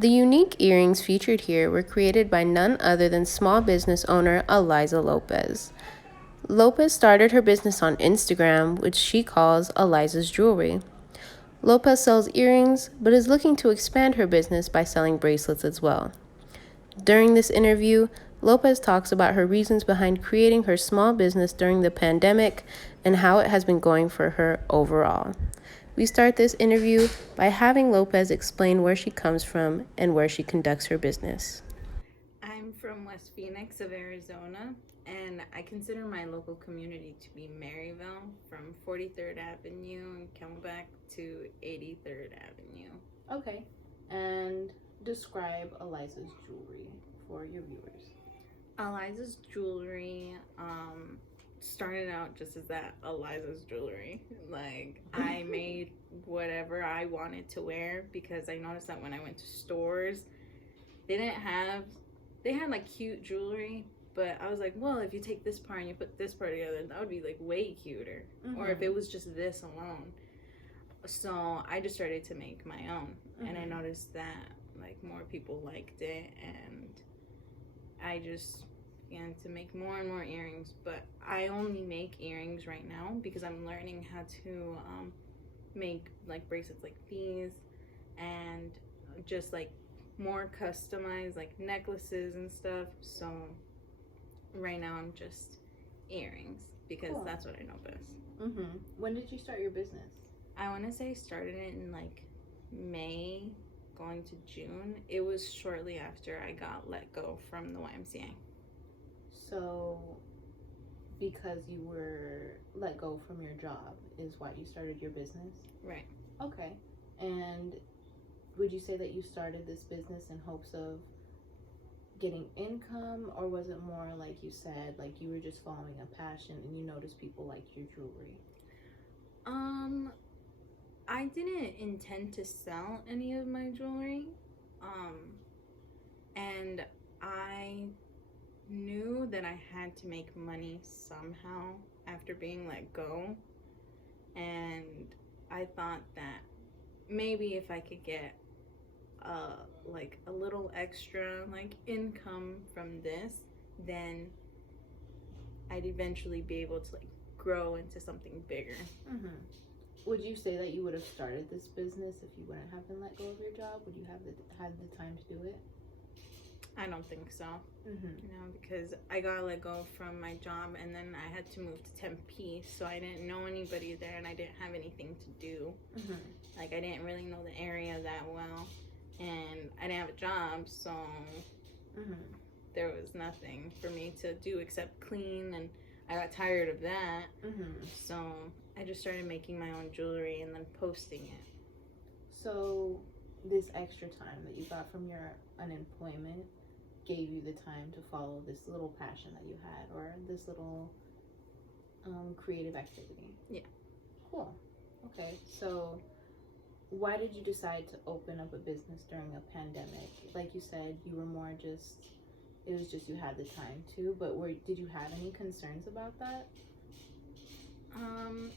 The unique earrings featured here were created by none other than small business owner Alaiza Lopez. Lopez started her business on Instagram, which she calls Alaiza's Jewelry. Lopez sells earrings, but is looking to expand her business by selling bracelets as well. During this interview, Lopez talks about her reasons behind creating her small business during the pandemic and how it has been going for her overall. We start this interview by having Lopez explain where she comes from and where she conducts her business. I'm from West Phoenix of Arizona, and I consider my local community to be Maryville, from 43rd Avenue in Camelback to 83rd Avenue. Okay, and describe Alaiza's Jewelry for your viewers. Alaiza's Jewelry started out just as that, Alaiza's Jewelry. Like, I made whatever I wanted to wear because I noticed that when I went to stores, they didn't have, they had like cute jewelry, but I was like, well, if you take this part and you put this part together, that would be like way cuter. Or if it was just this alone. So I just started to make my own, and I noticed that like more people liked it, and I just began to make more and more earrings. But I only make earrings right now because I'm learning how to make like bracelets like these, and just like more customized like necklaces and stuff. So right now I'm just earrings because Cool. that's what I know best. When did you start your business? I want to say I started it in like May going to June. It was shortly after I got let go from the YMCA. So, because you were let go from your job, is why you started your business? Right. Okay. And would you say that you started this business in hopes of getting income, or was it more like you said, like you were just following a passion and you noticed people liked your jewelry? Um, I didn't intend to sell any of my jewelry. Um, and I knew that I had to make money somehow after being let go. And I thought that maybe if I could get like a little extra like income from this, then I'd eventually be able to like grow into something bigger. Mm-hmm. Would you say that you would have started this business if you wouldn't have been let go of your job? Would you have had the time to do it? I don't think so. Mm-hmm. Because I got let go from my job, and then I had to move to Tempe, so I didn't know anybody there, and I didn't have anything to do. Mm-hmm. Like, I didn't really know the area that well, and I didn't have a job, so there was nothing for me to do except clean, and I got tired of that. So I just started making my own jewelry and then posting it. So, this extra time that you got from your unemployment gave you the time to follow this little passion that you had, or this little creative activity? Yeah. Cool. Okay, so why did you decide to open up a business during a pandemic? Like you said, you were more just, it was just you had the time to, but did you have any concerns about that? Um,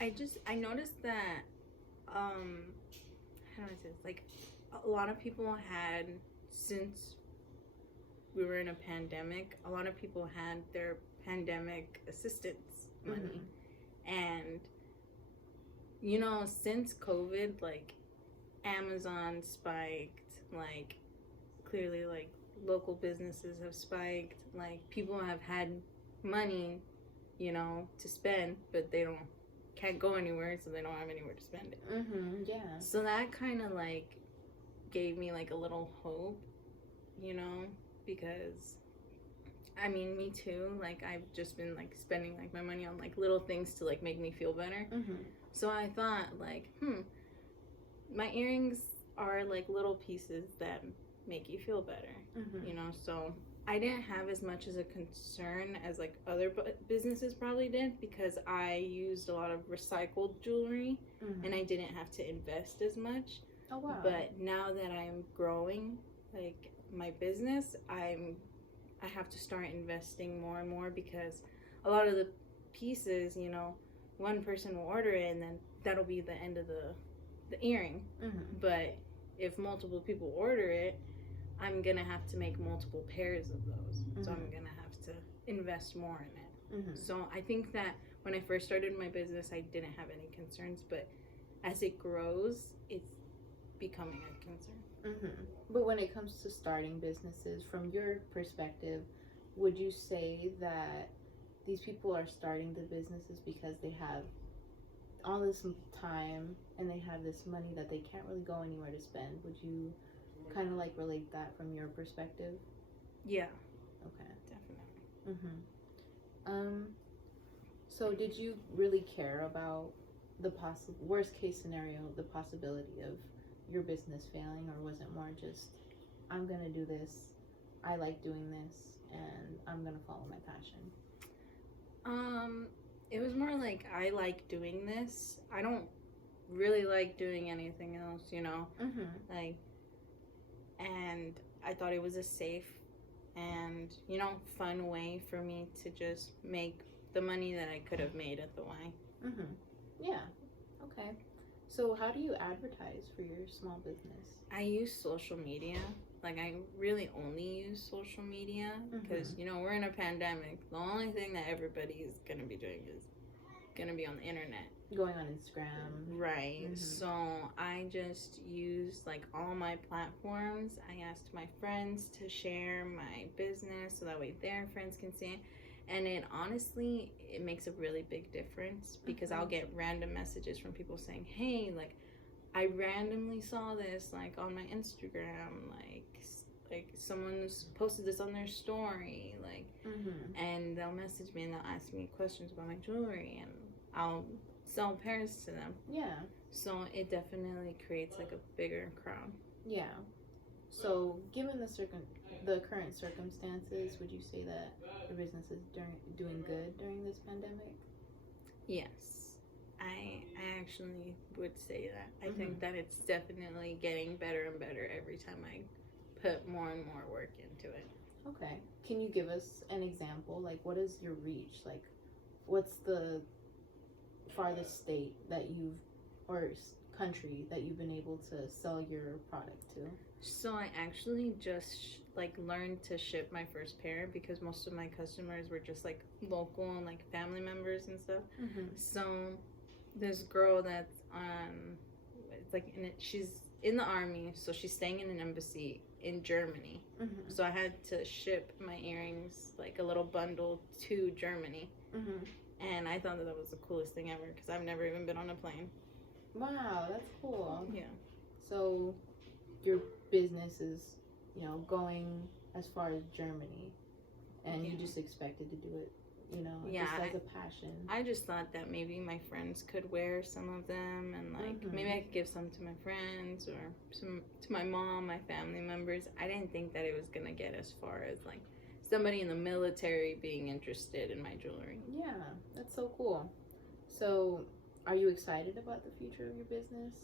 I noticed that how do I say this? Like, a lot of people had, since we were in a pandemic, a lot of people had their pandemic assistance money. And, since COVID, like, Amazon spiked, like, clearly, like, local businesses have spiked, like, people have had money, to spend, but they can't go anywhere, so they don't have anywhere to spend it. Yeah. So that kind of like gave me like a little hope, because I mean, me too. Like, I've just been like spending like my money on like little things to like make me feel better. So I thought like, my earrings are like little pieces that make you feel better, So I didn't have as much as a concern as like other businesses probably did, because I used a lot of recycled jewelry, and I didn't have to invest as much. Oh, wow. But now that I'm growing like my business, I have to start investing more and more, because a lot of the pieces, one person will order it, and then that'll be the end of the earring. But if multiple people order it, I'm gonna have to make multiple pairs of those. So I'm gonna have to invest more in it. So I think that when I first started my business, I didn't have any concerns, but as it grows, it's becoming a concern. But when it comes to starting businesses, from your perspective, would you say that these people are starting the businesses because they have all this time and they have this money that they can't really go anywhere to spend? Would you kind of like relate that from your perspective? Yeah. Okay. Definitely. So did you really care about the worst case scenario, the possibility of your business failing, or was it more just, I'm gonna do this, I like doing this, and I'm gonna follow my passion? It was more like, I like doing this. I don't really like doing anything else, you know? Like, and I thought it was a safe and, you know, fun way for me to just make the money that I could have made at the Y. Yeah. Okay. So how do you advertise for your small business? I use social media. Like, I really only use social media because, you know, we're in a pandemic. The only thing that everybody is going to be doing is going to be on the internet. Going on Instagram. Right. So I just used, like, all my platforms. I asked my friends to share my business so that way their friends can see it. And it honestly, it makes a really big difference because I'll get random messages from people saying, hey, like, I randomly saw this, like, on my Instagram, like someone's posted this on their story, like, and they'll message me and they'll ask me questions about my jewelry, and I'll sell pairs to them. Yeah. So it definitely creates, like, a bigger crowd. Yeah. So given the current circumstances, would you say that your business is doing good during this pandemic? Yes. I actually would say that. I think that it's definitely getting better and better every time I put more and more work into it. Okay. Can you give us an example? Like, what is your reach? Like, what's the farthest state that or country that you've been able to sell your product to? So I actually just learned to ship my first pair because most of my customers were just like local and like family members and stuff. So this girl that's she's in the army, so she's staying in an embassy in Germany. So I had to ship my earrings, like a little bundle, to Germany. And I thought that was the coolest thing ever because I've never even been on a plane. Wow, that's cool. Yeah. So your business is, you know, going as far as Germany, and you just expected to do it, you know, just as a passion. I just thought that maybe my friends could wear some of them, and like maybe I could give some to my friends or some to my mom, my family members. I didn't think that it was gonna get as far as like somebody in the military being interested in my jewelry. Yeah, that's so cool. So are you excited about the future of your business?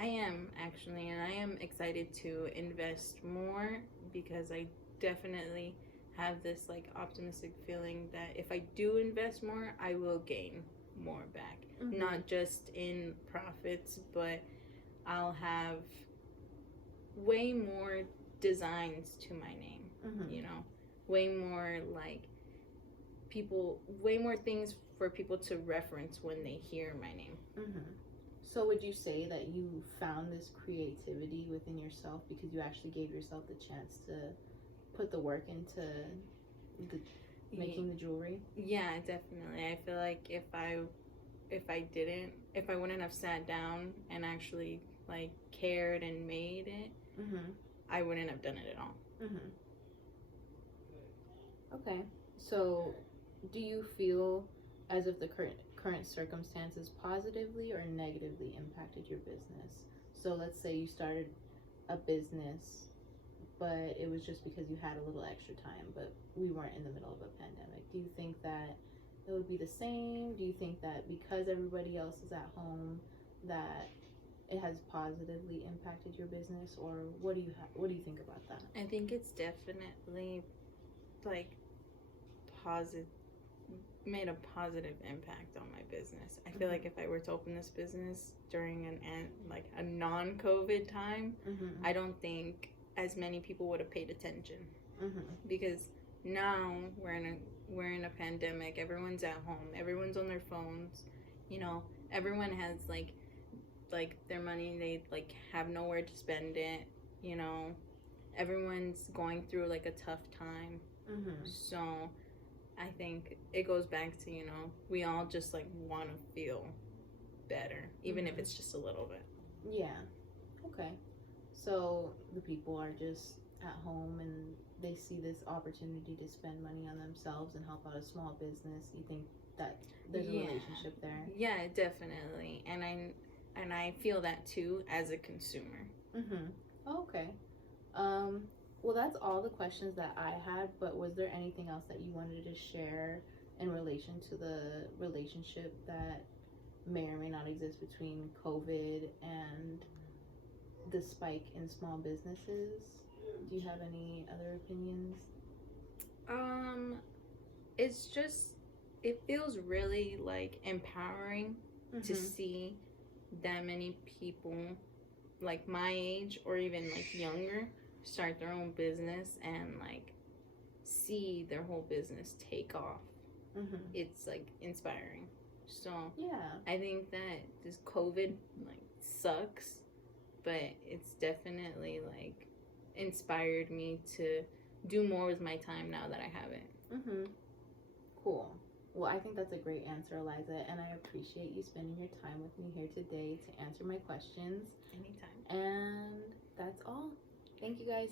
I am, actually, and I am excited to invest more because I definitely have this like optimistic feeling that if I do invest more, I will gain more back. Not just in profits, but I'll have way more designs to my name, you know, way more like way more things for people to reference when they hear my name. So would you say that you found this creativity within yourself because you actually gave yourself the chance to put the work into making the jewelry? Yeah, definitely. I feel like if I wouldn't have sat down and actually like cared and made it, I wouldn't have done it at all. Okay. So do you feel as if the current circumstances positively or negatively impacted your business? So let's say you started a business, but it was just because you had a little extra time, but we weren't in the middle of a pandemic. Do you think that it would be the same? Do you think that because everybody else is at home that it has positively impacted your business, or what do you think about that? I think it's definitely like made a positive impact on my business. I feel like if I were to open this business during a non-COVID time, I don't think as many people would have paid attention, because now we're in a pandemic. Everyone's at home. Everyone's on their phones. You know, everyone has like their money. They like have nowhere to spend it. You know, everyone's going through like a tough time. So I think it goes back to, we all just like want to feel better, even if it's just a little bit. Yeah. Okay. So the people are just at home and they see this opportunity to spend money on themselves and help out a small business. You think that there's a relationship there? Yeah, definitely. And I feel that too as a consumer. Okay. Well, that's all the questions that I had, but was there anything else that you wanted to share in relation to the relationship that may or may not exist between COVID and the spike in small businesses? Do you have any other opinions? It's just, it feels really like empowering to see that many people like my age or even like younger start their own business and like see their whole business take off. It's like inspiring. So yeah, I think that this COVID like sucks, but it's definitely like inspired me to do more with my time now that I have it. Cool. Well, I think that's a great answer, Alaiza, and I appreciate you spending your time with me here today to answer my questions. Anytime. And that's all. Thank you guys.